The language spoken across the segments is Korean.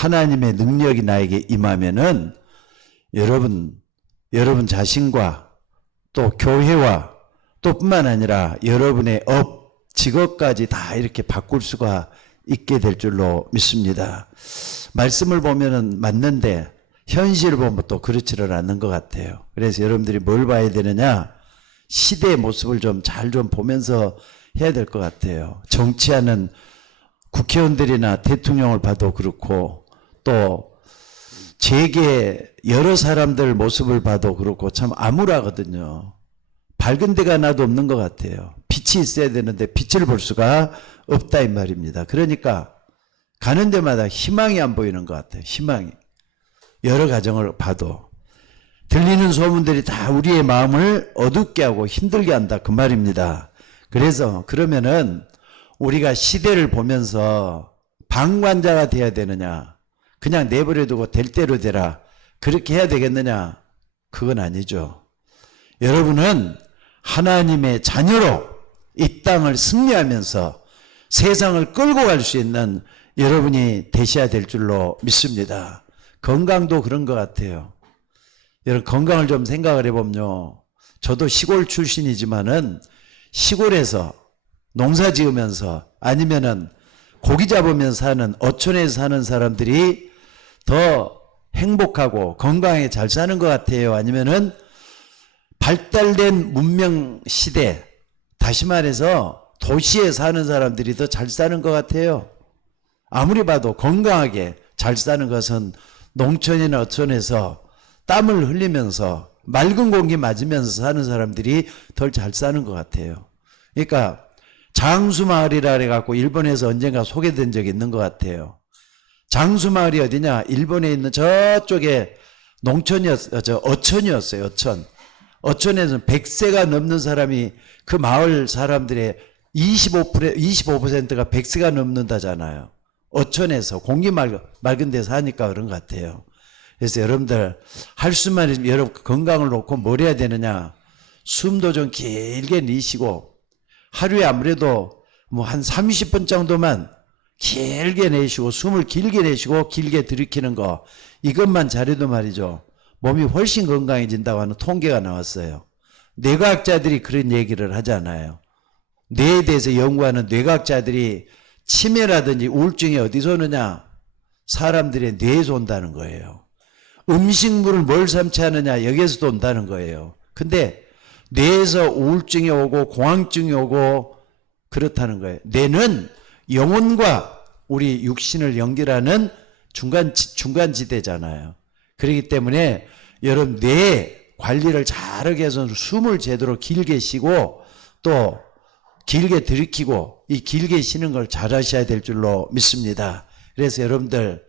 하나님의 능력이 나에게 임하면은 여러분 자신과 또 교회와 또 뿐만 아니라 여러분의 업, 직업까지 다 이렇게 바꿀 수가 있게 될 줄로 믿습니다. 말씀을 보면은 맞는데 현실을 보면 또 그렇지를 않는 것 같아요. 그래서 여러분들이 뭘 봐야 되느냐? 시대의 모습을 좀 잘 좀 보면서 해야 될 것 같아요. 정치하는 국회의원들이나 대통령을 봐도 그렇고 또 재계 여러 사람들 모습을 봐도 그렇고 참 암울하거든요. 밝은 데가 하나도 없는 것 같아요. 빛이 있어야 되는데 빛을 볼 수가 없다 이 말입니다. 그러니까 가는 데마다 희망이 안 보이는 것 같아요. 희망이. 여러 가정을 봐도 들리는 소문들이 다 우리의 마음을 어둡게 하고 힘들게 한다 그 말입니다. 그래서 그러면은 우리가 시대를 보면서 방관자가 돼야 되느냐, 그냥 내버려두고 될 대로 되라 그렇게 해야 되겠느냐? 그건 아니죠. 여러분은 하나님의 자녀로 이 땅을 승리하면서 세상을 끌고 갈 수 있는 여러분이 되셔야 될 줄로 믿습니다. 건강도 그런 것 같아요. 여러분 건강을 좀 생각을 해보면요. 저도 시골 출신이지만은 시골에서 농사 지으면서 아니면은 고기 잡으면서 사는 어촌에서 사는 사람들이 더 행복하고 건강하게 잘 사는 것 같아요. 아니면은 발달된 문명 시대, 다시 말해서 도시에 사는 사람들이 더 잘 사는 것 같아요. 아무리 봐도 건강하게 잘 사는 것은 농촌이나 어촌에서 땀을 흘리면서 맑은 공기 맞으면서 사는 사람들이 덜 잘 사는 것 같아요. 그러니까 장수마을이라 해갖고 일본에서 언젠가 소개된 적이 있는 것 같아요. 장수마을이 어디냐? 일본에 있는 저쪽에 어촌이었어요. 어촌. 어촌에서는 100세가 넘는 사람이 그 마을 사람들의 25%가 100세가 넘는다잖아요. 어촌에서 공기 맑은 데서 하니까 그런 것 같아요. 그래서 여러분들 할 수만 있으면 여러분 건강을 놓고 뭘 해야 되느냐? 숨도 좀 길게 내쉬고 하루에 아무래도 뭐 한 30분 정도만 길게 내쉬고 숨을 길게 내쉬고 길게 들이키는 거 이것만 잘해도 말이죠. 몸이 훨씬 건강해진다고 하는 통계가 나왔어요. 뇌과학자들이 그런 얘기를 하잖아요. 뇌에 대해서 연구하는 뇌과학자들이 치매라든지 우울증이 어디서 오느냐? 사람들의 뇌에서 온다는 거예요. 음식물을 뭘 섭취하느냐? 여기에서도 온다는 거예요. 근데 뇌에서 우울증이 오고 공황증이 오고 그렇다는 거예요. 뇌는 영혼과 우리 육신을 연결하는 중간지대잖아요. 그렇기 때문에 여러분 뇌 관리를 잘하게 해서 숨을 제대로 길게 쉬고 또 길게 들이키고 이 길게 쉬는 걸 잘 하셔야 될 줄로 믿습니다. 그래서 여러분들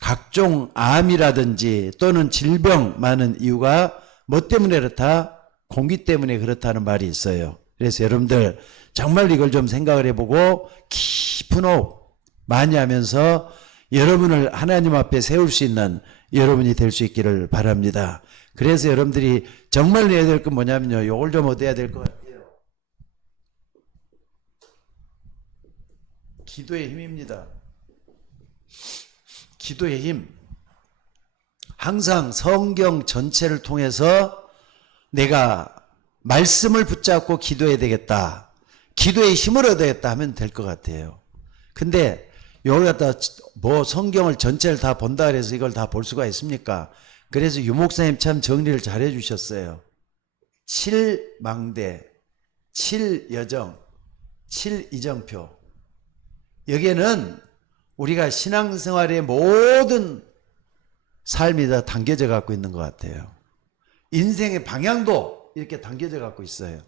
각종 암이라든지 또는 질병 많은 이유가 뭐 때문에 그렇다? 공기 때문에 그렇다는 말이 있어요. 그래서 여러분들 정말 이걸 좀 생각을 해보고 깊은 호흡 많이 하면서 여러분을 하나님 앞에 세울 수 있는 여러분이 될 수 있기를 바랍니다. 그래서 여러분들이 정말 해야 될 건 뭐냐면요. 요걸 좀 얻어야 될 것 같아요. 기도의 힘입니다. 기도의 힘. 항상 성경 전체를 통해서 내가 말씀을 붙잡고 기도해야 되겠다. 기도의 힘을 얻어야겠다 하면 될 것 같아요. 근데 여기 갖다 뭐 성경을 전체를 다 본다 그래서 이걸 다 볼 수가 있습니까? 그래서 유목사님 참 정리를 잘 해주셨어요. 7망대, 7여정, 7이정표. 여기에는 우리가 신앙생활의 모든 삶이 다 담겨져 갖고 있는 것 같아요. 인생의 방향도 이렇게 담겨져 갖고 있어요.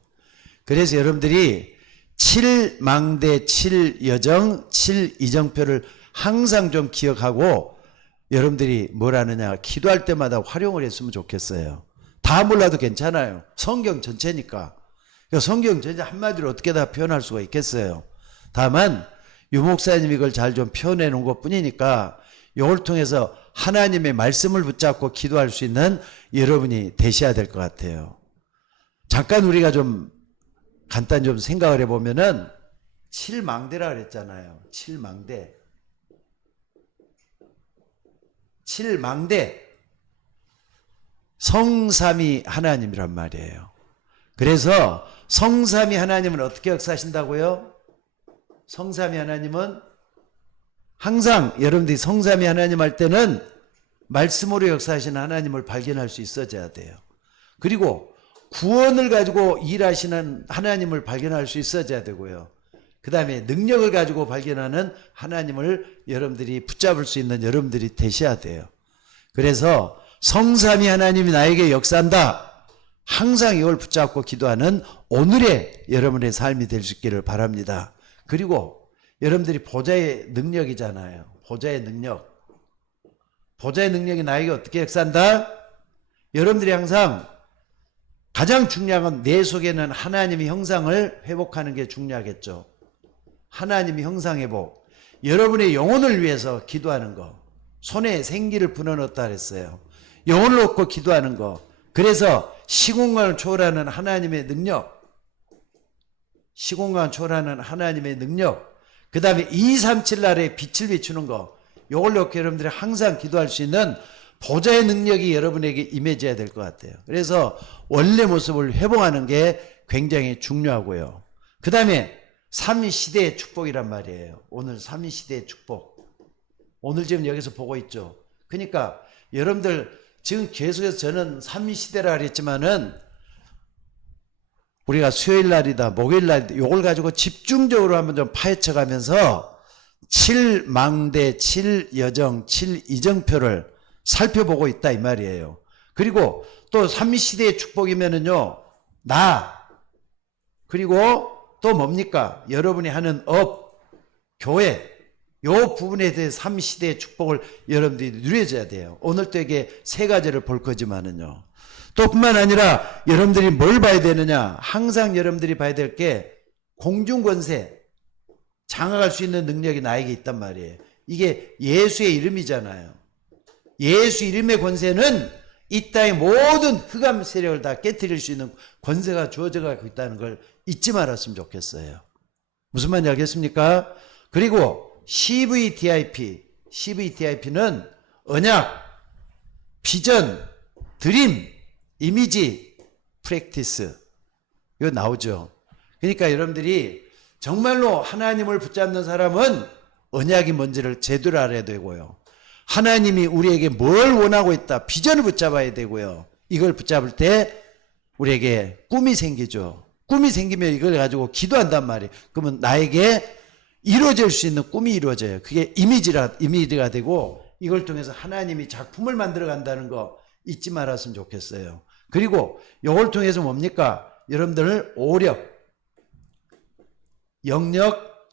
그래서 여러분들이 7망대, 7여정, 7이정표를 항상 좀 기억하고 여러분들이 뭘 하느냐 기도할 때마다 활용을 했으면 좋겠어요. 다 몰라도 괜찮아요. 성경 전체니까. 성경 전체 한마디로 어떻게 다 표현할 수가 있겠어요. 다만 유목사님이 이걸 잘 좀 표현해 놓은 것 뿐이니까 이걸 통해서 하나님의 말씀을 붙잡고 기도할 수 있는 여러분이 되셔야 될 것 같아요. 잠깐 우리가 좀 간단히 좀 생각을 해보면은 7망대라 그랬잖아요. 7망대. 칠망대, 성삼위 하나님이란 말이에요. 그래서 성삼위 하나님은 어떻게 역사하신다고요? 성삼위 하나님은 항상 여러분들이 성삼위 하나님 할 때는 말씀으로 역사하시는 하나님을 발견할 수 있어야 돼요. 그리고 구원을 가지고 일하시는 하나님을 발견할 수 있어야 되고요. 그 다음에 능력을 가지고 발견하는 하나님을 여러분들이 붙잡을 수 있는 여러분들이 되셔야 돼요. 그래서 성삼위 하나님이 나에게 역사한다. 항상 이걸 붙잡고 기도하는 오늘의 여러분의 삶이 될 수 있기를 바랍니다. 그리고 여러분들이 보좌의 능력이잖아요. 보좌의 능력. 보좌의 능력이 나에게 어떻게 역사한다? 여러분들이 항상 가장 중요한 건 내 속에는 하나님의 형상을 회복하는 게 중요하겠죠. 하나님의 형상 회복. 여러분의 영혼을 위해서 기도하는 거. 손에 생기를 불어넣었다 그랬어요. 영혼을 놓고 기도하는 거. 그래서 시공간을 초월하는 하나님의 능력. 시공간을 초월하는 하나님의 능력. 그 다음에 237 날에 빛을 비추는 거. 요걸 놓고 여러분들이 항상 기도할 수 있는 보좌의 능력이 여러분에게 임해져야 될 것 같아요. 그래서 원래 모습을 회복하는 게 굉장히 중요하고요. 그 다음에 삼위시대의 축복이란 말이에요. 오늘 삼위시대의 축복. 오늘 지금 여기서 보고 있죠. 그러니까 여러분들 지금 계속해서 저는 삼위시대라 그랬지만은 우리가 수요일 날이다 목요일 날이다 요걸 가지고 집중적으로 한번 좀 파헤쳐 가면서 7망대 7여정 7이정표를 살펴보고 있다 이 말이에요. 그리고 또 삼위시대의 축복이면은요 나 그리고 또 뭡니까? 여러분이 하는 업, 교회 요 부분에 대해서 삼위시대의 축복을 여러분들이 누려줘야 돼요. 오늘 또 이게 세 가지를 볼 거지만은요. 또 뿐만 아니라 여러분들이 뭘 봐야 되느냐? 항상 여러분들이 봐야 될 게 공중권세 장악할 수 있는 능력이 나에게 있단 말이에요. 이게 예수의 이름이잖아요. 예수 이름의 권세는 이 땅의 모든 흑암 세력을 다 깨뜨릴 수 있는 권세가 주어져 가고 있다는 걸 잊지 말았으면 좋겠어요. 무슨 말인지 알겠습니까? 그리고 CVDIP는 언약, 비전, 드림, 이미지, 프랙티스 이거 나오죠. 그러니까 여러분들이 정말로 하나님을 붙잡는 사람은 언약이 뭔지를 제대로 알아야 되고요. 하나님이 우리에게 뭘 원하고 있다. 비전을 붙잡아야 되고요. 이걸 붙잡을 때 우리에게 꿈이 생기죠. 꿈이 생기면 이걸 가지고 기도한단 말이에요. 그러면 나에게 이루어질 수 있는 꿈이 이루어져요. 그게 이미지가 되고 이걸 통해서 하나님이 작품을 만들어 간다는 거 잊지 말았으면 좋겠어요. 그리고 이걸 통해서 뭡니까? 여러분들 오력, 영력,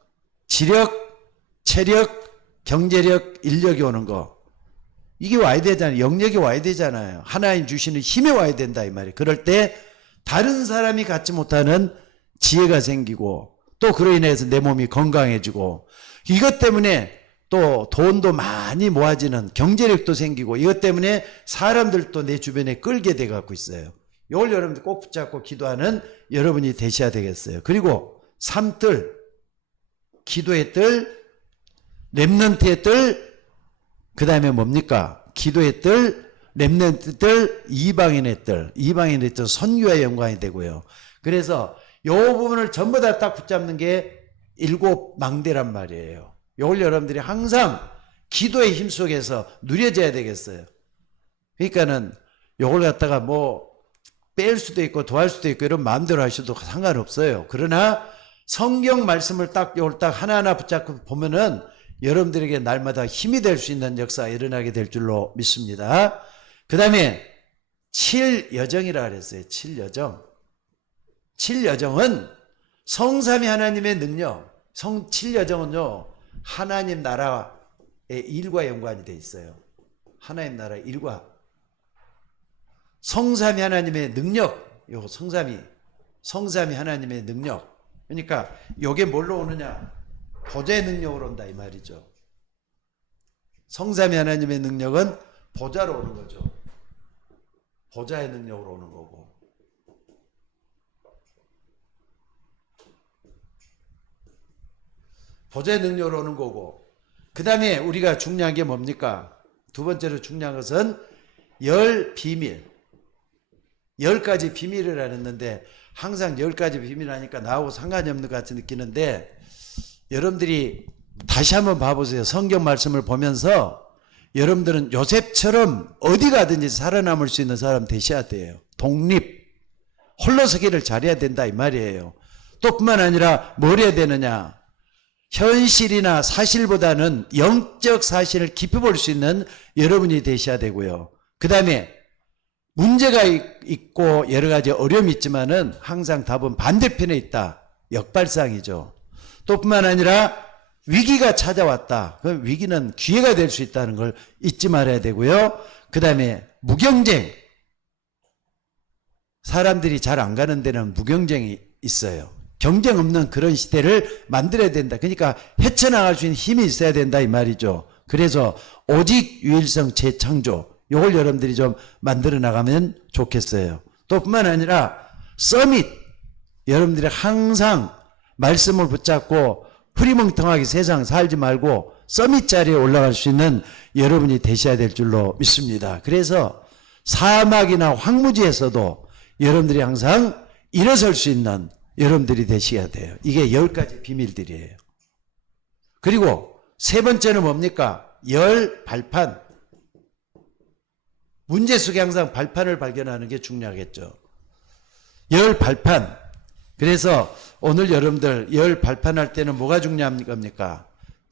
지력, 체력, 경제력, 인력이 오는 거. 이게 와야 되잖아요. 영역이 와야 되잖아요. 하나님 주시는 힘이 와야 된다 이 말이에요. 그럴 때 다른 사람이 갖지 못하는 지혜가 생기고 또 그로 인해서 내 몸이 건강해지고 이것 때문에 또 돈도 많이 모아지는 경제력도 생기고 이것 때문에 사람들도 내 주변에 끌게 돼 갖고 있어요. 이걸 여러분들 꼭 붙잡고 기도하는 여러분이 되셔야 되겠어요. 그리고 삼뜰, 기도의 뜰, 렘넌트의 뜰, 그 다음에 뭡니까? 기도의 뜰, 렘넌트 뜰, 이방인의 뜰. 이방인의 뜰 선교의 영광이 되고요. 그래서 요 부분을 전부 다 딱 붙잡는 게 일곱 망대란 말이에요. 요걸 여러분들이 항상 기도의 힘 속에서 누려져야 되겠어요. 그러니까는 요걸 갖다가 뭐 뺄 수도 있고 더할 수도 있고 이런 마음대로 하셔도 상관없어요. 그러나 성경 말씀을 딱 요걸 딱 하나하나 붙잡고 보면은 여러분들에게 날마다 힘이 될 수 있는 역사가 일어나게 될 줄로 믿습니다. 그 다음에 7여정이라 그랬어요. 7여정. 7여정은 성삼위 하나님의 능력. 7여정은요. 하나님 나라의 일과 연관이 돼 있어요. 하나님 나라의 일과. 성삼위 하나님의 능력. 요 성삼위 하나님의 능력. 그러니까 요게 뭘로 오느냐? 보좌의 능력으로 온다 이 말이죠. 성삼위 하나님의 능력은 보좌로 오는 거죠. 보좌의 능력으로 오는 거고. 보좌의 능력으로 오는 거고. 그 다음에 우리가 중요한 게 뭡니까? 두 번째로 중요한 것은 열 비밀. 10가지 비밀을 알았는데 항상 10가지 비밀 하니까 나하고 상관이 없는 것 같이 느끼는데 여러분들이 다시 한번 봐보세요. 성경 말씀을 보면서 여러분들은 요셉처럼 어디 가든지 살아남을 수 있는 사람 되셔야 돼요. 독립, 홀로서기를 잘해야 된다 이 말이에요. 또 뿐만 아니라 뭘 해야 되느냐. 현실이나 사실보다는 영적 사실을 깊이 볼 수 있는 여러분이 되셔야 되고요. 그 다음에 문제가 있고 여러 가지 어려움이 있지만은 항상 답은 반대편에 있다. 역발상이죠. 또 뿐만 아니라 위기가 찾아왔다. 그럼 위기는 기회가 될 수 있다는 걸 잊지 말아야 되고요. 그 다음에 무경쟁. 사람들이 잘 안 가는 데는 무경쟁이 있어요. 경쟁 없는 그런 시대를 만들어야 된다. 그러니까 헤쳐나갈 수 있는 힘이 있어야 된다 이 말이죠. 그래서 오직 유일성 재창조 요걸 여러분들이 좀 만들어 나가면 좋겠어요. 또 뿐만 아니라 서밋. 여러분들이 항상 말씀을 붙잡고 흐리멍텅하게 세상 살지 말고 서밋 자리에 올라갈 수 있는 여러분이 되셔야 될 줄로 믿습니다. 그래서 사막이나 황무지에서도 여러분들이 항상 일어설 수 있는 여러분들이 되셔야 돼요. 이게 10가지 비밀들이에요. 그리고 세 번째는 뭡니까? 열 발판. 문제 속에 항상 발판을 발견하는 게 중요하겠죠. 열 발판. 그래서 오늘 여러분들 열 발판할 때는 뭐가 중요한 겁니까?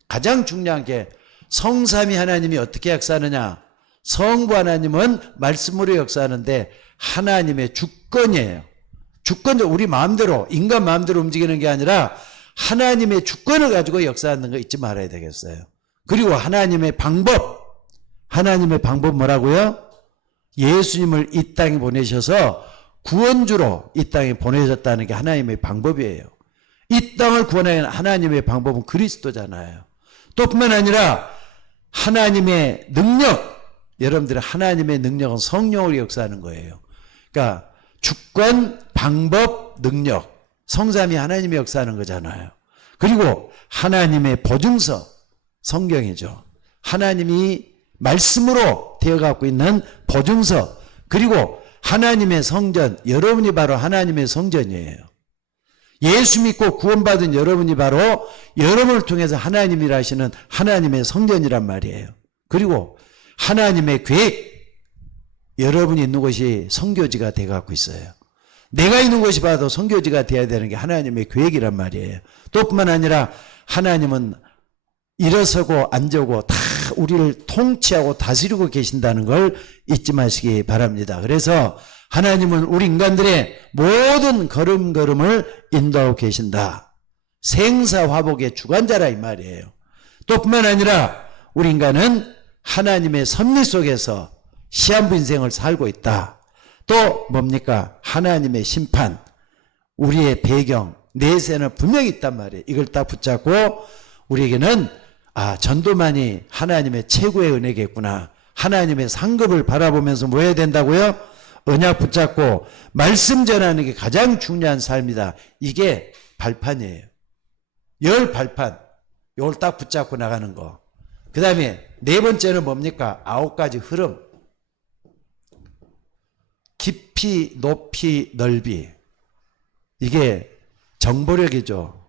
가장 중요한 게 성삼위 하나님이 어떻게 역사하느냐. 성부 하나님은 말씀으로 역사하는데 하나님의 주권이에요. 주권적 우리 마음대로 인간 마음대로 움직이는 게 아니라 하나님의 주권을 가지고 역사하는 거 잊지 말아야 되겠어요. 그리고 하나님의 방법. 하나님의 방법 뭐라고요? 예수님을 이 땅에 보내셔서 구원주로 이 땅에 보내셨다는 게 하나님의 방법이에요. 이 땅을 구원하는 하나님의 방법은 그리스도잖아요. 또 뿐만 아니라 하나님의 능력. 여러분들의 하나님의 능력은 성령으로 역사하는 거예요. 그러니까 주권, 방법, 능력. 성삼위 하나님이 역사하는 거잖아요. 그리고 하나님의 보증서. 성경이죠. 하나님이 말씀으로 되어갖고 있는 보증서. 그리고 하나님의 성전. 여러분이 바로 하나님의 성전이에요. 예수 믿고 구원받은 여러분이 바로 여러분을 통해서 하나님이라 하시는 하나님의 성전이란 말이에요. 그리고 하나님의 계획. 여러분이 있는 곳이 선교지가 되어갖고 있어요. 내가 있는 곳이 봐도 선교지가 되어야 되는 게 하나님의 계획이란 말이에요. 또 뿐만 아니라 하나님은 일어서고 앉아고 다 우리를 통치하고 다스리고 계신다는 걸 잊지 마시기 바랍니다. 그래서 하나님은 우리 인간들의 모든 걸음걸음을 인도하고 계신다. 생사화복의 주관자라 이 말이에요. 또 뿐만 아니라 우리 인간은 하나님의 섭리 속에서 시한부 인생을 살고 있다. 또 뭡니까? 하나님의 심판, 우리의 배경, 내세는 분명히 있단 말이에요. 이걸 딱 붙잡고 우리에게는 전도만이 하나님의 최고의 은혜겠구나. 하나님의 상급을 바라보면서 뭐 해야 된다고요? 언약 붙잡고 말씀 전하는 게 가장 중요한 삶이다. 이게 발판이에요. 열 발판. 이걸 딱 붙잡고 나가는 거. 그 다음에 네 번째는 뭡니까? 9가지 흐름. 깊이, 높이, 넓이. 이게 정보력이죠.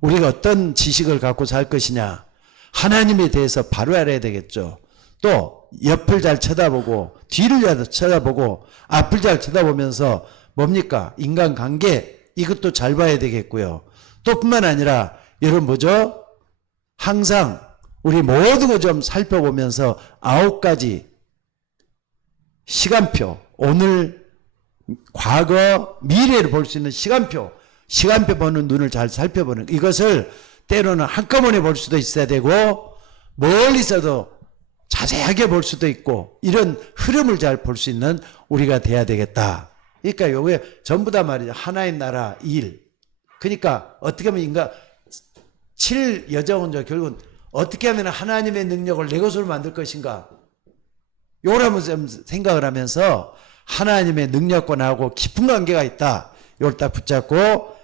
우리가 어떤 지식을 갖고 살 것이냐. 하나님에 대해서 바로 알아야 되겠죠. 또 옆을 잘 쳐다보고 뒤를 잘 쳐다보고 앞을 잘 쳐다보면서 뭡니까? 인간관계 이것도 잘 봐야 되겠고요. 또 뿐만 아니라 여러분 뭐죠? 항상 우리 모든 거 좀 살펴보면서 9가지 시간표, 오늘, 과거, 미래를 볼 수 있는 시간표 보는 눈을 잘 살펴보는 이것을 때로는 한꺼번에 볼 수도 있어야 되고 멀리서도 자세하게 볼 수도 있고 이런 흐름을 잘 볼 수 있는 우리가 돼야 되겠다. 그러니까 요게 전부 다 말이죠. 하나의 나라 일. 그러니까 어떻게 하면 인간 7여정은 결국은 어떻게 하면 하나님의 능력을 내 것으로 만들 것인가. 요걸 좀 생각을 하면서 하나님의 능력과 나하고 깊은 관계가 있다. 이걸 딱 붙잡고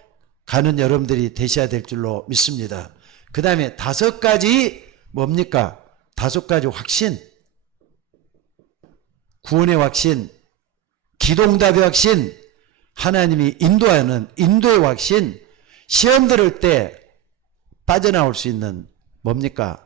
가는 여러분들이 되셔야 될 줄로 믿습니다. 그 다음에 5가지 뭡니까? 5가지 확신. 구원의 확신, 기도응답의 확신, 하나님이 인도하는 인도의 확신, 시험 들을 때 빠져나올 수 있는 뭡니까?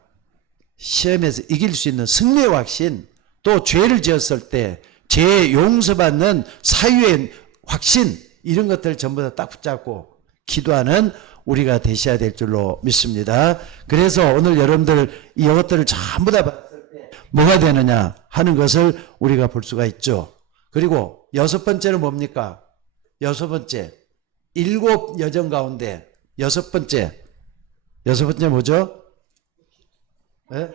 시험에서 이길 수 있는 승리의 확신, 또 죄를 지었을 때 죄 용서받는 사유의 확신, 이런 것들 전부 다 딱 붙잡고 기도하는 우리가 되셔야 될 줄로 믿습니다. 그래서 오늘 여러분들 이것들을 전부 다 봤을 때 뭐가 되느냐 하는 것을 우리가 볼 수가 있죠. 그리고 여섯 번째는 뭡니까? 여섯 번째, 일곱 여정 가운데 여섯 번째 뭐죠? 네?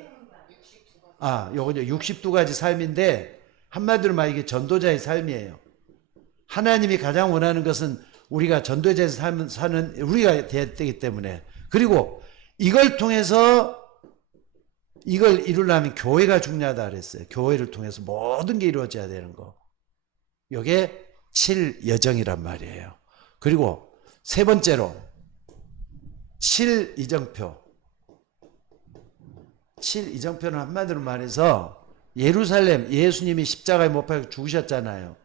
요거죠. 62가지 삶인데 한마디로 말하면 이게 전도자의 삶이에요. 하나님이 가장 원하는 것은 우리가 전도자의 삶을 사는 우리가 돼야 되기 때문에, 그리고 이걸 통해서 이걸 이루려면 교회가 중요하다 그랬어요. 교회를 통해서 모든 게 이루어져야 되는 거. 이게 7여정이란 말이에요. 그리고 세 번째로 7이정표. 7이정표는 한마디로 말해서 예루살렘, 예수님이 십자가에 못 박혀 죽으셨잖아요.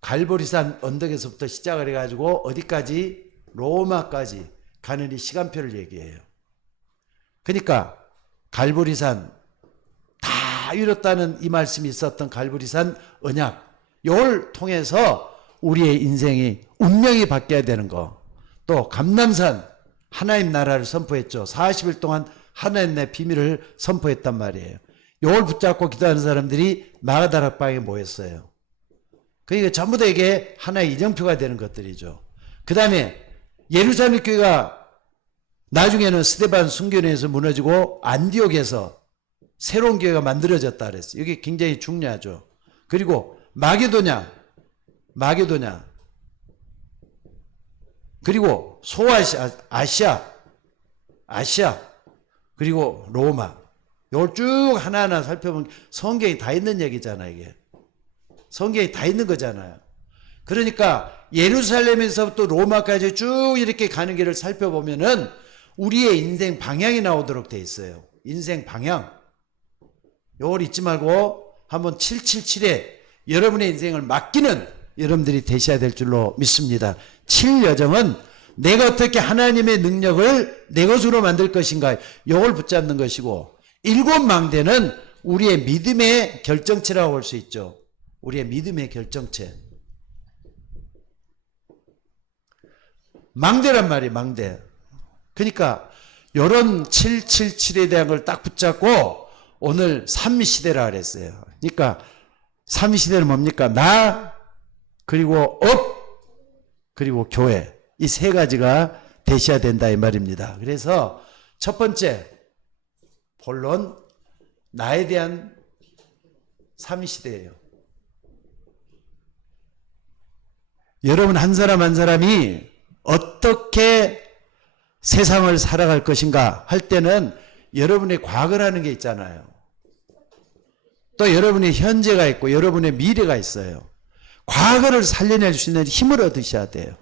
갈보리산 언덕에서부터 시작을 해가지고 어디까지? 로마까지 가는 이 시간표를 얘기해요. 그러니까 갈보리산 다 이뤘다는 이 말씀이 있었던 갈보리산 언약, 이걸 통해서 우리의 인생이 운명이 바뀌어야 되는 거. 또 감람산 하나님 나라를 선포했죠. 40일 동안 하나님 내 비밀을 선포했단 말이에요. 이걸 붙잡고 기도하는 사람들이 마가다락방에 모였어요. 그러니까 전부 다 이게 하나의 이정표가 되는 것들이죠. 그 다음에 예루살렘 교회가 나중에는 스데반 순교에서 무너지고 안디옥에서 새로운 교회가 만들어졌다 그랬어요. 이게 굉장히 중요하죠. 그리고 마게도냐, 그리고 소아시아, 아시아, 그리고 로마. 이걸 쭉 하나하나 살펴보면 성경이 다 있는 얘기잖아요. 이게 성경이 다 있는 거잖아요. 그러니까 예루살렘에서부터 로마까지 쭉 이렇게 가는 길을 살펴보면은 우리의 인생 방향이 나오도록 돼 있어요. 인생 방향. 이걸 잊지 말고 한번 777에 여러분의 인생을 맡기는 여러분들이 되셔야 될 줄로 믿습니다. 7여정은 내가 어떻게 하나님의 능력을 내 것으로 만들 것인가, 이걸 붙잡는 것이고, 7망대는 우리의 믿음의 결정체라고 볼 수 있죠. 우리의 믿음의 결정체. 망대란 말이에요, 망대. 그러니까 이런 777에 대한 걸 딱 붙잡고 오늘 삼위시대라 그랬어요. 그러니까 삼위시대는 뭡니까? 나, 그리고 업, 그리고 교회. 이 세 가지가 되셔야 된다 이 말입니다. 그래서 첫 번째 본론, 나에 대한 삼위시대예요. 여러분 한 사람 한 사람이 어떻게 세상을 살아갈 것인가 할 때는 여러분의 과거라는 게 있잖아요. 또 여러분의 현재가 있고 여러분의 미래가 있어요. 과거를 살려낼 수 있는 힘을 얻으셔야 돼요.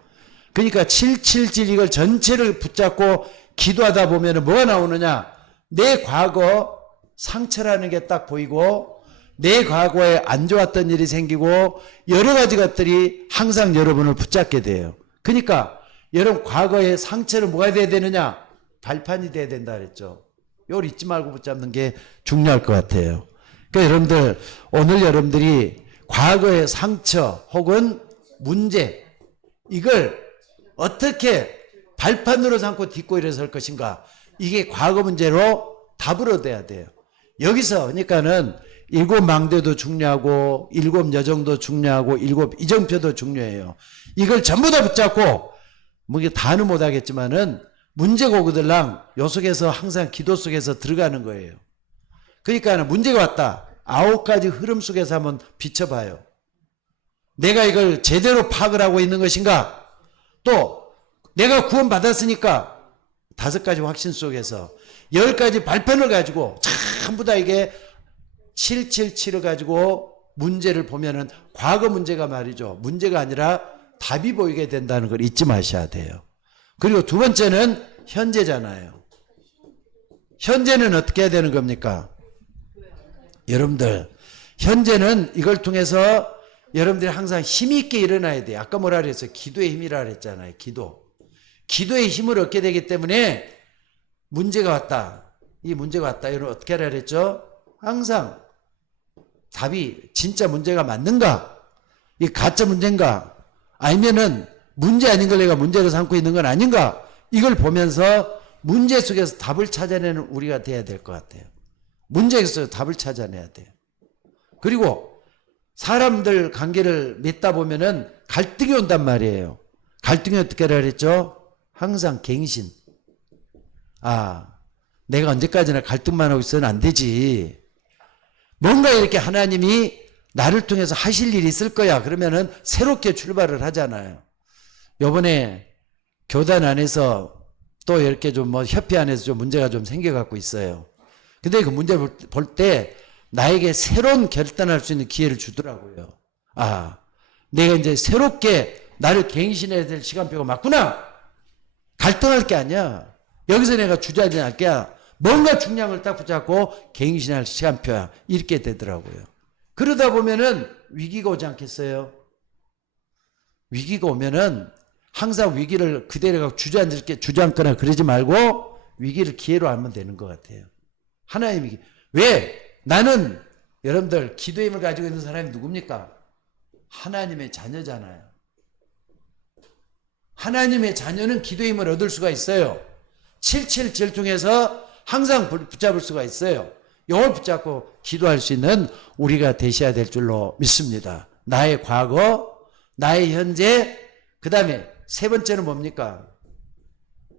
그러니까 777 이걸 전체를 붙잡고 기도하다 보면 뭐가 나오느냐? 내 과거 상처라는 게 딱 보이고 내 과거에 안 좋았던 일이 생기고 여러 가지 것들이 항상 여러분을 붙잡게 돼요. 그러니까 여러분 과거의 상처를 뭐가 돼야 되느냐? 발판이 돼야 된다 그랬죠. 이걸 잊지 말고 붙잡는 게 중요할 것 같아요. 그러니까 여러분들 오늘 여러분들이 과거의 상처 혹은 문제, 이걸 어떻게 발판으로 삼고 딛고 일어설 것인가, 이게 과거 문제로 답을 얻어야 돼요. 여기서 그러니까는 7망대도 중요하고 7여정도 중요하고 7이정표도 중요해요. 이걸 전부 다 붙잡고 뭐 이게 다는 못하겠지만은 문제가 오거들랑 요 속에서 항상 기도 속에서 들어가는 거예요. 그러니까 문제가 왔다. 9가지 흐름 속에서 한번 비춰봐요. 내가 이걸 제대로 파악을 하고 있는 것인가? 또 내가 구원받았으니까 5가지 확신 속에서 10가지 발판을 가지고 전부 다 이게 777을 가지고 문제를 보면은 과거 문제가 말이죠. 문제가 아니라 답이 보이게 된다는 걸 잊지 마셔야 돼요. 그리고 두 번째는 현재잖아요. 현재는 어떻게 해야 되는 겁니까? 여러분들 현재는 이걸 통해서 여러분들이 항상 힘있게 일어나야 돼요. 아까 뭐라 그랬어요? 기도의 힘이라 그랬잖아요. 기도의 힘을 얻게 되기 때문에 문제가 왔다. 이 문제가 왔다. 여러분 어떻게 하라 그랬죠? 항상 답이 진짜 문제가 맞는가? 이 가짜 문제인가? 아니면은 문제 아닌 걸 내가 문제로 삼고 있는 건 아닌가? 이걸 보면서 문제 속에서 답을 찾아내는 우리가 돼야 될 것 같아요. 문제에서 답을 찾아내야 돼요. 그리고 사람들 관계를 맺다 보면은 갈등이 온단 말이에요. 갈등이 어떻게 하라 그랬죠? 항상 갱신. 내가 언제까지나 갈등만 하고 있어는 안 되지. 뭔가 이렇게 하나님이 나를 통해서 하실 일이 있을 거야. 그러면은 새롭게 출발을 하잖아요. 요번에 교단 안에서 또 이렇게 좀 협회 안에서 좀 문제가 좀 생겨갖고 있어요. 근데 그 문제 볼 때 나에게 새로운 결단할 수 있는 기회를 주더라고요. 내가 이제 새롭게 나를 갱신해야 될 시간표가 맞구나. 갈등할 게 아니야. 여기서 내가 주저앉을 게 아니야. 뭔가 중량을 딱 붙잡고 갱신할 시간표야. 이렇게 되더라고요. 그러다 보면은 위기가 오지 않겠어요? 위기가 오면은 항상 위기를 그대로 주저앉거나 그러지 말고 위기를 기회로 하면 되는 것 같아요. 하나님이. 왜? 나는 여러분들 기도의 힘을 가지고 있는 사람이 누굽니까? 하나님의 자녀잖아요. 하나님의 자녀는 기도의 힘을 얻을 수가 있어요. 777 통해서 항상 붙잡을 수가 있어요. 이걸 붙잡고 기도할 수 있는 우리가 되셔야 될 줄로 믿습니다. 나의 과거, 나의 현재, 그 다음에 세 번째는 뭡니까?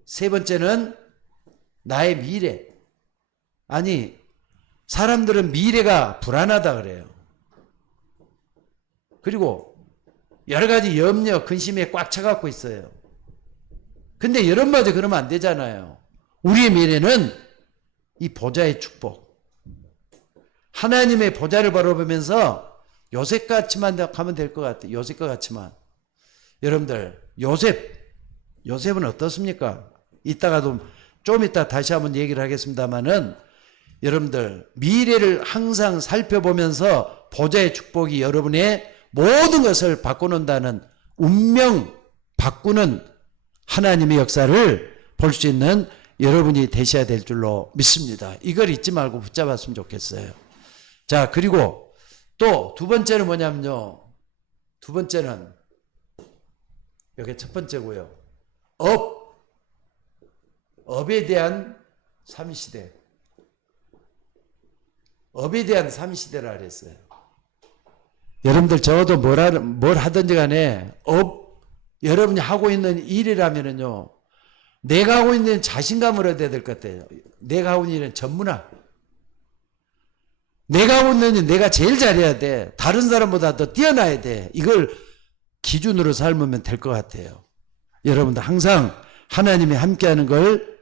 세 번째는 나의 미래. 아니, 사람들은 미래가 불안하다 그래요. 그리고 여러 가지 염려, 근심에 꽉 차갖고 있어요. 근데 여러분마저 그러면 안 되잖아요. 우리의 미래는 이 보좌의 축복. 하나님의 보좌를 바라보면서 요셉같이만 가면 될 것 같아요. 요셉과 같이만. 여러분들, 요셉은 어떻습니까? 이따가도 좀 이따 다시 한번 얘기를 하겠습니다만은 여러분들 미래를 항상 살펴보면서 보좌의 축복이 여러분의 모든 것을 바꿔놓는다는 운명 바꾸는 하나님의 역사를 볼 수 있는 여러분이 되셔야 될 줄로 믿습니다. 이걸 잊지 말고 붙잡았으면 좋겠어요. 자, 그리고 또 두 번째는 뭐냐면요. 두 번째는 여기 첫 번째고요. 업에 대한 3시대. 업에 대한 3시대라 그랬어요. 여러분들 적어도 뭘 하든지 간에 여러분이 하고 있는 일이라면은요. 내가 하고 있는 자신감을 얻어야 될 것 같아요. 내가 하고 있는 일은 전문화. 내가 하고 있는 일 내가 제일 잘해야 돼. 다른 사람보다 더 뛰어나야 돼. 이걸 기준으로 삶으면 될 것 같아요. 여러분들 항상 하나님이 함께하는 걸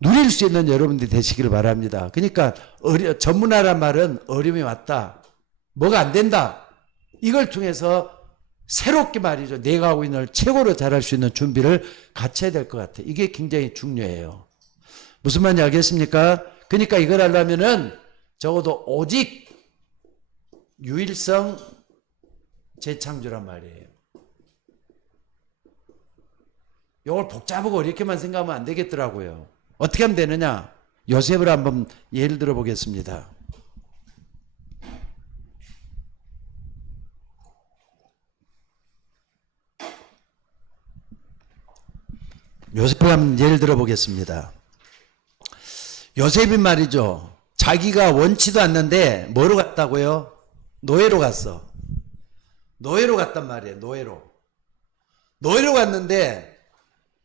누릴 수 있는 여러분들이 되시기를 바랍니다. 그러니까 전문화란 말은 어려움이 왔다. 뭐가 안 된다. 이걸 통해서 새롭게 말이죠. 내가 하고 있는 걸 최고로 잘할 수 있는 준비를 갖춰야 될 것 같아요. 이게 굉장히 중요해요. 무슨 말인지 알겠습니까? 그러니까 이걸 하려면은 적어도 오직 유일성 재창조란 말이에요. 이걸 복잡하고 어렵게만 생각하면 안 되겠더라고요. 어떻게 하면 되느냐? 요셉을 한번 예를 들어 보겠습니다. 요셉을 한번 예를 들어 보겠습니다. 요셉이 말이죠. 자기가 원치도 않는데 뭐로 갔다고요? 노예로 갔어. 노예로 갔단 말이에요. 노예로 갔는데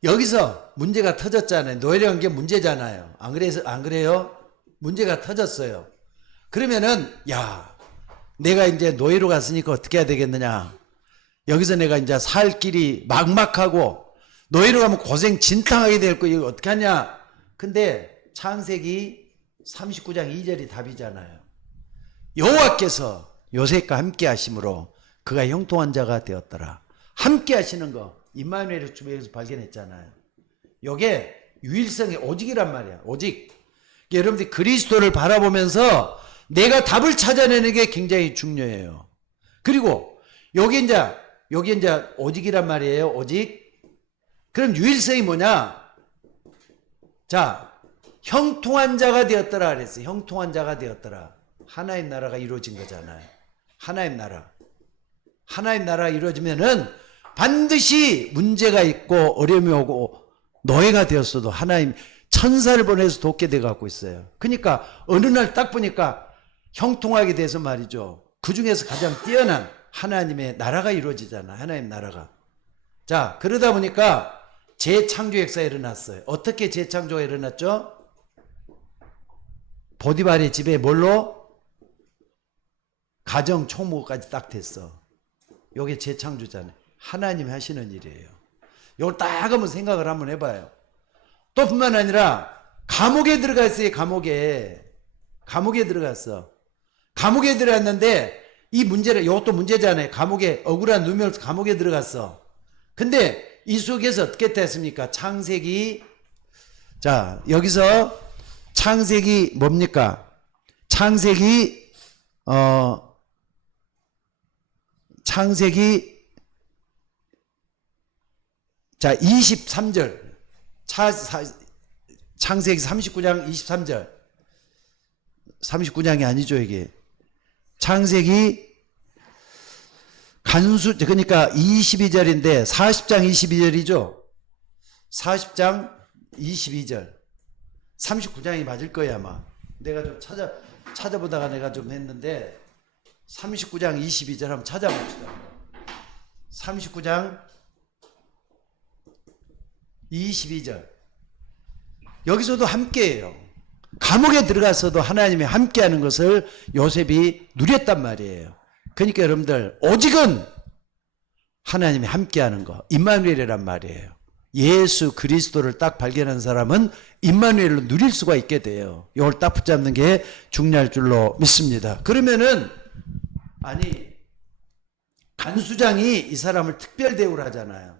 여기서 문제가 터졌잖아요. 노예로 간 게 문제잖아요. 안 그래요? 문제가 터졌어요. 그러면은 내가 이제 노예로 갔으니까 어떻게 해야 되겠느냐? 여기서 내가 이제 살 길이 막막하고 노예로 가면 고생 진탕하게 될 거 이거 어떻게 하냐? 근데 창세기 39장 2절이 답이잖아요. 여호와께서 요셉과 함께 하심으로 그가 형통한 자가 되었더라. 함께 하시는 거 임마누엘의 주변에서 발견했잖아요. 요게 유일성의 오직이란 말이야. 오직. 여러분들이 그리스도를 바라보면서 내가 답을 찾아내는 게 굉장히 중요해요. 그리고 여기 이제 오직이란 말이에요. 오직. 그럼 유일성이 뭐냐? 자, 형통한 자가 되었더라 그랬어요. 형통한 자가 되었더라. 하나님 나라가 이루어진 거잖아요. 하나님 나라. 하나님 나라가 이루어지면은 반드시 문제가 있고 어려움이 오고 노예가 되었어도 하나님 천사를 보내서 돕게 돼 갖고 있어요. 그러니까 어느 날 딱 보니까 형통하게 돼서 말이죠. 그 중에서 가장 뛰어난 하나님의 나라가 이루어지잖아. 하나님 나라가. 자, 그러다 보니까 재창조 역사가 일어났어요. 어떻게 재창조가 일어났죠? 보디발의 집에 뭘로? 가정 총무까지 딱 됐어. 요게 재창조잖아요. 하나님이 하시는 일이에요. 이걸 딱 한번 생각을 한번 해봐요. 또 뿐만 아니라 감옥에 들어갔어요. 감옥에 들어갔어. 감옥에 들어갔는데 이 문제를, 이것도 문제잖아요. 감옥에 억울한 누명 감옥에 들어갔어. 근데 이 속에서 어떻게 됐습니까? 창세기. 자, 여기서 창세기 뭡니까? 창세기 자 23절 창세기 39장 23절 39장이 아니죠 이게. 창세기 간수 그러니까 22절인데 40장 22절이죠. 40장 22절 39장이 맞을 거야 아마. 내가 좀 찾아보다가 내가 좀 했는데 39장 22절 한번 찾아봅시다. 39장 22절 여기서도 함께해요. 감옥에 들어가서도 하나님이 함께하는 것을 요셉이 누렸단 말이에요. 그러니까 여러분들 오직은 하나님이 함께하는 거 임마누엘이란 말이에요. 예수 그리스도를 딱 발견한 사람은 임마누엘로 누릴 수가 있게 돼요. 이걸 딱 붙잡는 게 중요할 줄로 믿습니다. 그러면은 아니 간수장이 이 사람을 특별 대우를 하잖아요.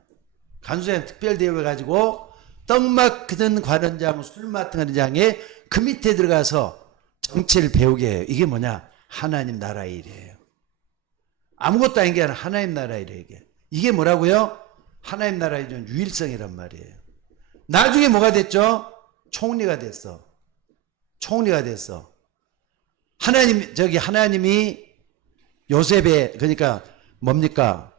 간수장이 특별 대우해 가지고 떡 맡는 관원장, 술 맡는 관원장에 그 밑에 들어가서 정치를 배우게 해요. 이게 뭐냐? 하나님 나라의 일이에요. 아무것도 아닌 게 아니라 하나님 나라의 일이에요. 이게 뭐라고요? 하나님 나라의 유일성이란 말이에요. 나중에 뭐가 됐죠? 총리가 됐어. 총리가 됐어. 하나님이 요셉의 그러니까 뭡니까?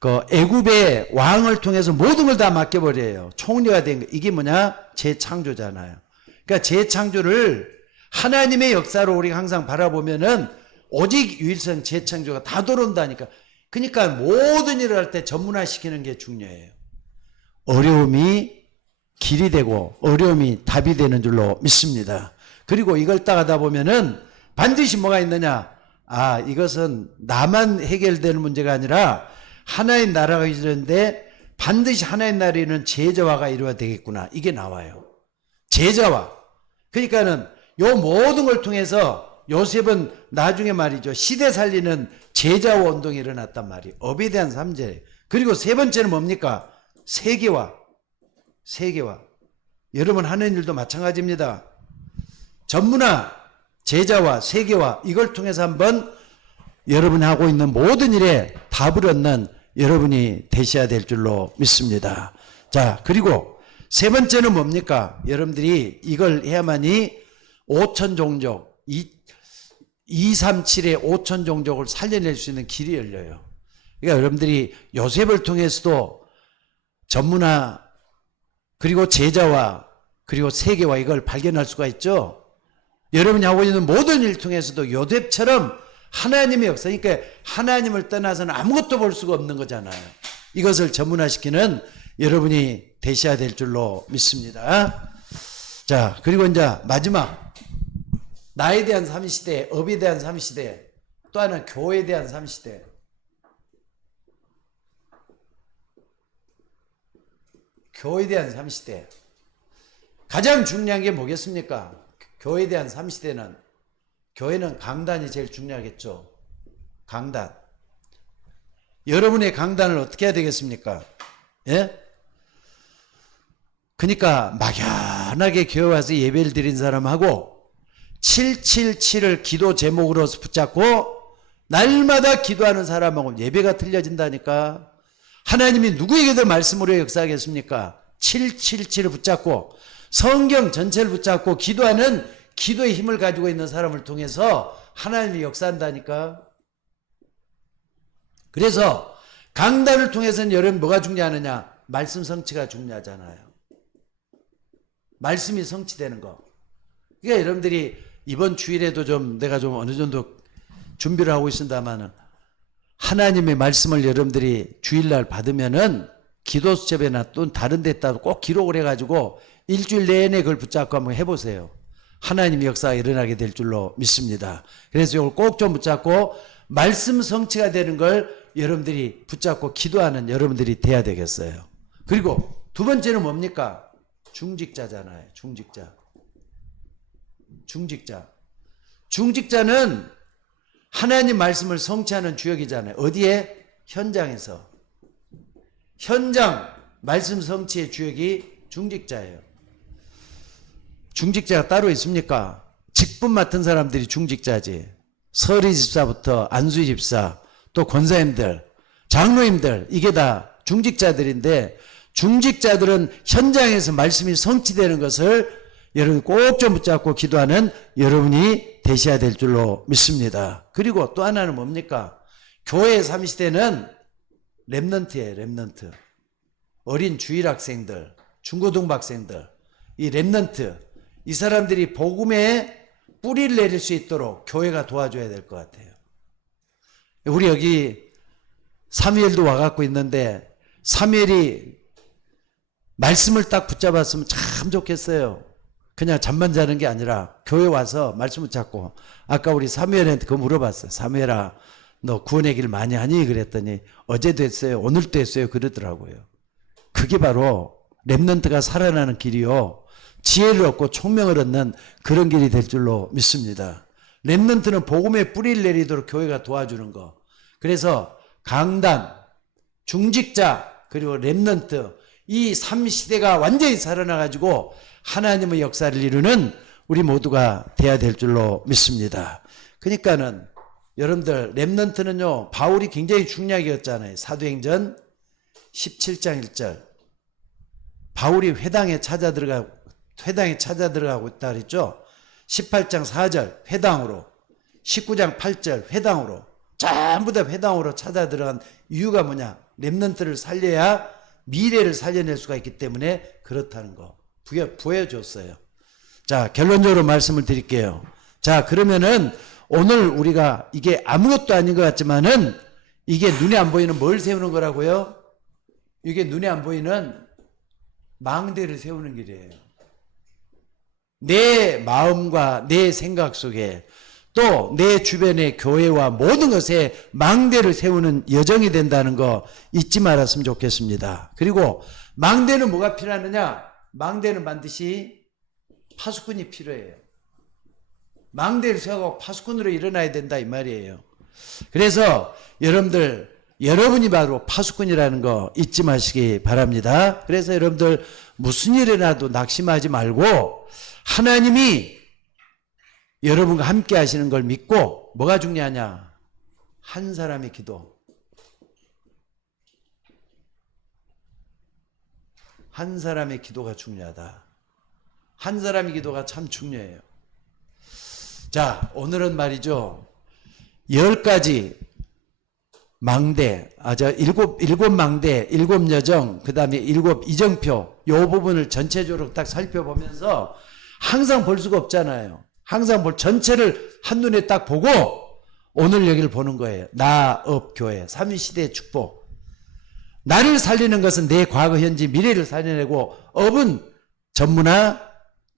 그 애굽의 왕을 통해서 모든 걸 다 맡겨버려요. 총리가 된 거. 이게 뭐냐? 재창조잖아요. 그러니까 재창조를 하나님의 역사로 우리가 항상 바라보면은 오직 유일성 재창조가 다 들어온다니까. 그러니까 모든 일을 할 때 전문화시키는 게 중요해요. 어려움이 길이 되고 어려움이 답이 되는 줄로 믿습니다. 그리고 이걸 따가다 보면은 반드시 뭐가 있느냐? 아, 이것은 나만 해결되는 문제가 아니라 하나님 나라가 이루어지는데 반드시 하나님 나라에는 제자화가 이루어야 되겠구나. 이게 나와요. 제자화. 그러니까는 요 모든 걸 통해서 요셉은 나중에 말이죠. 시대 살리는 제자화 운동이 일어났단 말이에요. 업에 대한 삼재. 그리고 세 번째는 뭡니까? 세계화. 세계화. 여러분 하는 일도 마찬가지입니다. 전문화, 제자화, 세계화 이걸 통해서 한번 여러분이 하고 있는 모든 일에 답을 얻는 여러분이 되셔야 될 줄로 믿습니다. 자, 그리고 세 번째는 뭡니까? 여러분들이 이걸 해야만이 5천 종족, 237의 5천 종족을 살려낼 수 있는 길이 열려요. 그러니까 여러분들이 요셉을 통해서도 전문화, 그리고 제자화, 그리고 세계화 이걸 발견할 수가 있죠. 여러분이 하고 있는 모든 일 통해서도 요셉처럼 하나님의 역사, 그러니까 하나님을 떠나서는 아무것도 볼 수가 없는 거잖아요. 이것을 전문화시키는 여러분이 되셔야 될 줄로 믿습니다. 자, 그리고 이제 마지막 나에 대한 3시대, 업에 대한 3시대, 또 하나 교회에 대한 3시대. 교회에 대한 3시대. 가장 중요한 게 뭐겠습니까? 교회에 대한 3시대는 교회는 강단이 제일 중요하겠죠. 강단. 여러분의 강단을 어떻게 해야 되겠습니까? 예? 그러니까 막연하게 교회 와서 예배를 드린 사람하고 777을 기도 제목으로 붙잡고 날마다 기도하는 사람하고 예배가 틀려진다니까. 하나님이 누구에게도 말씀으로 역사하겠습니까? 777을 붙잡고 성경 전체를 붙잡고 기도하는 기도의 힘을 가지고 있는 사람을 통해서 하나님이 역사한다니까. 그래서 강단을 통해서는 여러분 뭐가 중요하느냐? 말씀 성취가 중요하잖아요. 말씀이 성취되는 거. 그러니까 여러분들이 이번 주일에도 좀 내가 좀 어느 정도 준비를 하고 있습니다만 하나님의 말씀을 여러분들이 주일날 받으면은 기도 수첩에나 또 다른 데다 꼭 기록을 해가지고 일주일 내내 그걸 붙잡고 한번 해보세요. 하나님의 역사가 일어나게 될 줄로 믿습니다. 그래서 이걸 꼭 좀 붙잡고 말씀 성취가 되는 걸 여러분들이 붙잡고 기도하는 여러분들이 돼야 되겠어요. 그리고 두 번째는 뭡니까? 중직자잖아요. 중직자는 하나님 말씀을 성취하는 주역이잖아요. 어디에? 현장에서. 현장 말씀 성취의 주역이 중직자예요. 중직자가 따로 있습니까? 직분 맡은 사람들이 중직자지. 서리 집사부터 안수희 집사, 또 권사님들, 장로님들, 이게 다 중직자들인데, 중직자들은 현장에서 말씀이 성취되는 것을 여러분 꼭 좀 붙잡고 기도하는 여러분이 되셔야 될 줄로 믿습니다. 그리고 또 하나는 뭡니까? 교회 3시대는 렘넌트예요. 렘넌트. 어린 주일학생들, 중고등학생들, 이 렘넌트, 이 사람들이 복음에 뿌리를 내릴 수 있도록 교회가 도와줘야 될 것 같아요. 우리 여기 사무엘도 와갖고 있는데 사무엘이 말씀을 딱 붙잡았으면 참 좋겠어요. 그냥 잠만 자는 게 아니라 교회 와서 말씀을 잡고, 아까 우리 사무엘한테 그거 물어봤어요. 사무엘아, 너 구원의 길 많이 하니? 그랬더니 어제도 했어요, 오늘도 했어요, 그러더라고요. 그게 바로 렘넌트가 살아나는 길이요, 지혜를 얻고 총명을 얻는 그런 길이 될 줄로 믿습니다. 렘넌트는 복음의 뿌리를 내리도록 교회가 도와주는 거. 그래서 강단, 중직자, 그리고 렘넌트, 이 3시대가 완전히 살아나가지고 하나님의 역사를 이루는 우리 모두가 돼야 될 줄로 믿습니다. 그러니까는 여러분들 렘넌트는요, 바울이 굉장히 중요하겠잖아요. 사도행전 17장 1절. 바울이 회당에 찾아 들어가고 있다 그랬죠. 18장 4절 회당으로, 19장 8절 회당으로, 전부 다 회당으로 찾아 들어간 이유가 뭐냐? 렘넌트를 살려야 미래를 살려낼 수가 있기 때문에 그렇다는 거 보여줬어요. 자, 결론적으로 말씀을 드릴게요. 자, 그러면은 오늘 우리가 이게 아무것도 아닌 것 같지만은 이게 눈에 안 보이는 뭘 세우는 거라고요? 이게 눈에 안 보이는 망대를 세우는 길이에요. 내 마음과 내 생각 속에 또 내 주변의 교회와 모든 것에 망대를 세우는 여정이 된다는 거 잊지 말았으면 좋겠습니다. 그리고 망대는 뭐가 필요하느냐? 망대는 반드시 파수꾼이 필요해요. 망대를 세우고 파수꾼으로 일어나야 된다 이 말이에요. 그래서 여러분이 바로 파수꾼이라는 거 잊지 마시기 바랍니다. 그래서 여러분들 무슨 일이라도 낙심하지 말고 하나님이 여러분과 함께 하시는 걸 믿고, 뭐가 중요하냐? 한 사람의 기도. 한 사람의 기도가 중요하다. 한 사람의 기도가 참 중요해요. 자, 오늘은 말이죠, 10가지 망대, 일곱 망대, 7여정, 그 다음에 7 이정표, 요 부분을 전체적으로 딱 살펴보면서 항상 볼 수가 없잖아요. 항상 전체를 한눈에 딱 보고 오늘 여기를 보는 거예요. 나, 업, 교회, 삼위시대의 축복. 나를 살리는 것은 내 과거, 현재, 미래를 살려내고, 업은 전문화,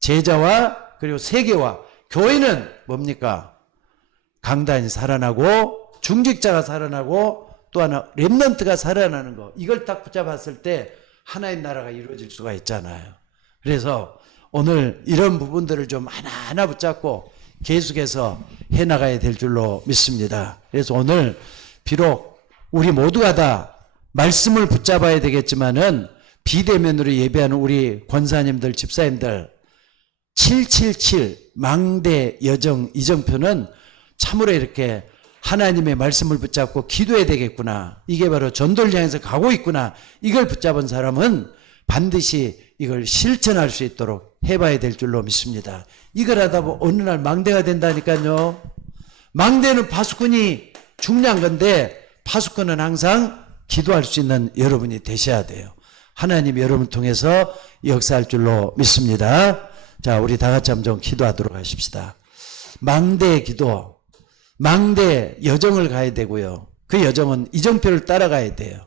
제자와 그리고 세계화, 교회는 뭡니까? 강단이 살아나고 중직자가 살아나고 또 하나 렘넌트가 살아나는 거. 이걸 딱 붙잡았을 때 하나의 나라가 이루어질 수가 있잖아요. 그래서 오늘 이런 부분들을 좀 하나하나 붙잡고 계속해서 해나가야 될 줄로 믿습니다. 그래서 오늘 비록 우리 모두가 다 말씀을 붙잡아야 되겠지만은 비대면으로 예배하는 우리 권사님들, 집사님들, 777 망대 여정 이정표는 참으로 이렇게 하나님의 말씀을 붙잡고 기도해야 되겠구나. 이게 바로 전도를 향해서 가고 있구나. 이걸 붙잡은 사람은 반드시 이걸 실천할 수 있도록 해봐야 될 줄로 믿습니다. 이걸 하다 보면 어느 날 망대가 된다니까요. 망대는 파수꾼이 중요한 건데 파수꾼은 항상 기도할 수 있는 여러분이 되셔야 돼요. 하나님 여러분을 통해서 역사할 줄로 믿습니다. 자, 우리 다 같이 한번 기도하도록 하십시다. 망대의 기도, 망대 여정을 가야 되고요. 그 여정은 이정표를 따라가야 돼요.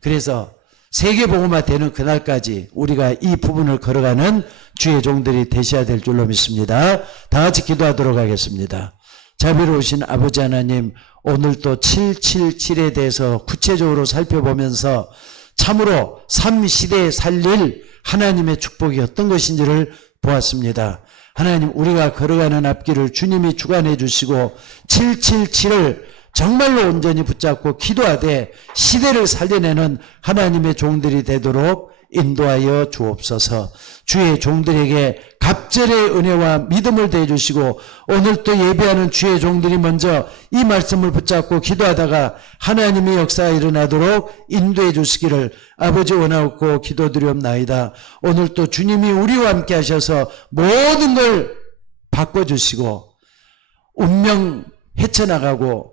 그래서 세계복음화 되는 그날까지 우리가 이 부분을 걸어가는 주의 종들이 되셔야 될 줄로 믿습니다. 다 같이 기도하도록 하겠습니다. 자비로우신 아버지 하나님, 오늘 또 777에 대해서 구체적으로 살펴보면서 참으로 삶 시대에 살릴 하나님의 축복이 어떤 것인지를 보았습니다. 하나님, 우리가 걸어가는 앞길을 주님이 주관해 주시고 777을 정말로 온전히 붙잡고 기도하되 시대를 살려내는 하나님의 종들이 되도록 인도하여 주옵소서. 주의 종들에게 갑절의 은혜와 믿음을 대해주시고 오늘 또 예배하는 주의 종들이 먼저 이 말씀을 붙잡고 기도하다가 하나님의 역사가 일어나도록 인도해 주시기를 아버지 원하옵고 기도드리옵나이다. 오늘 또 주님이 우리와 함께 하셔서 모든 걸 바꿔주시고 운명 헤쳐나가고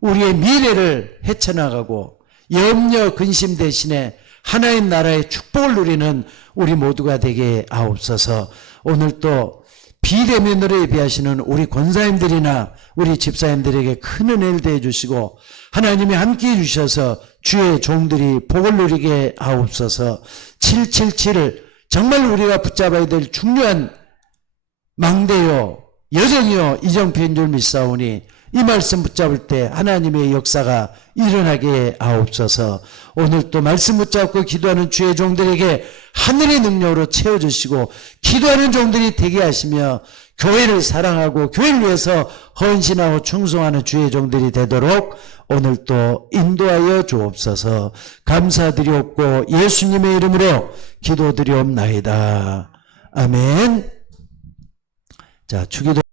우리의 미래를 헤쳐나가고 염려 근심 대신에 하나의 나라의 축복을 누리는 우리 모두가 되게 하옵소서. 오늘 또 비대면으로 예배하시는 우리 권사님들이나 우리 집사님들에게 큰 은혜를 대해 주시고 하나님이 함께해 주셔서 주의 종들이 복을 누리게 하옵소서. 777을 정말 우리가 붙잡아야 될 중요한 망대요 여정이요 이정표인 줄 믿사오니 이 말씀 붙잡을 때 하나님의 역사가 일어나게 하옵소서. 오늘 또 말씀 붙잡고 기도하는 주의 종들에게 하늘의 능력으로 채워주시고 기도하는 종들이 되게 하시며 교회를 사랑하고 교회를 위해서 헌신하고 충성하는 주의 종들이 되도록 오늘 또 인도하여 주옵소서. 감사드리옵고 예수님의 이름으로 기도드리옵나이다. 아멘. 자, 주기도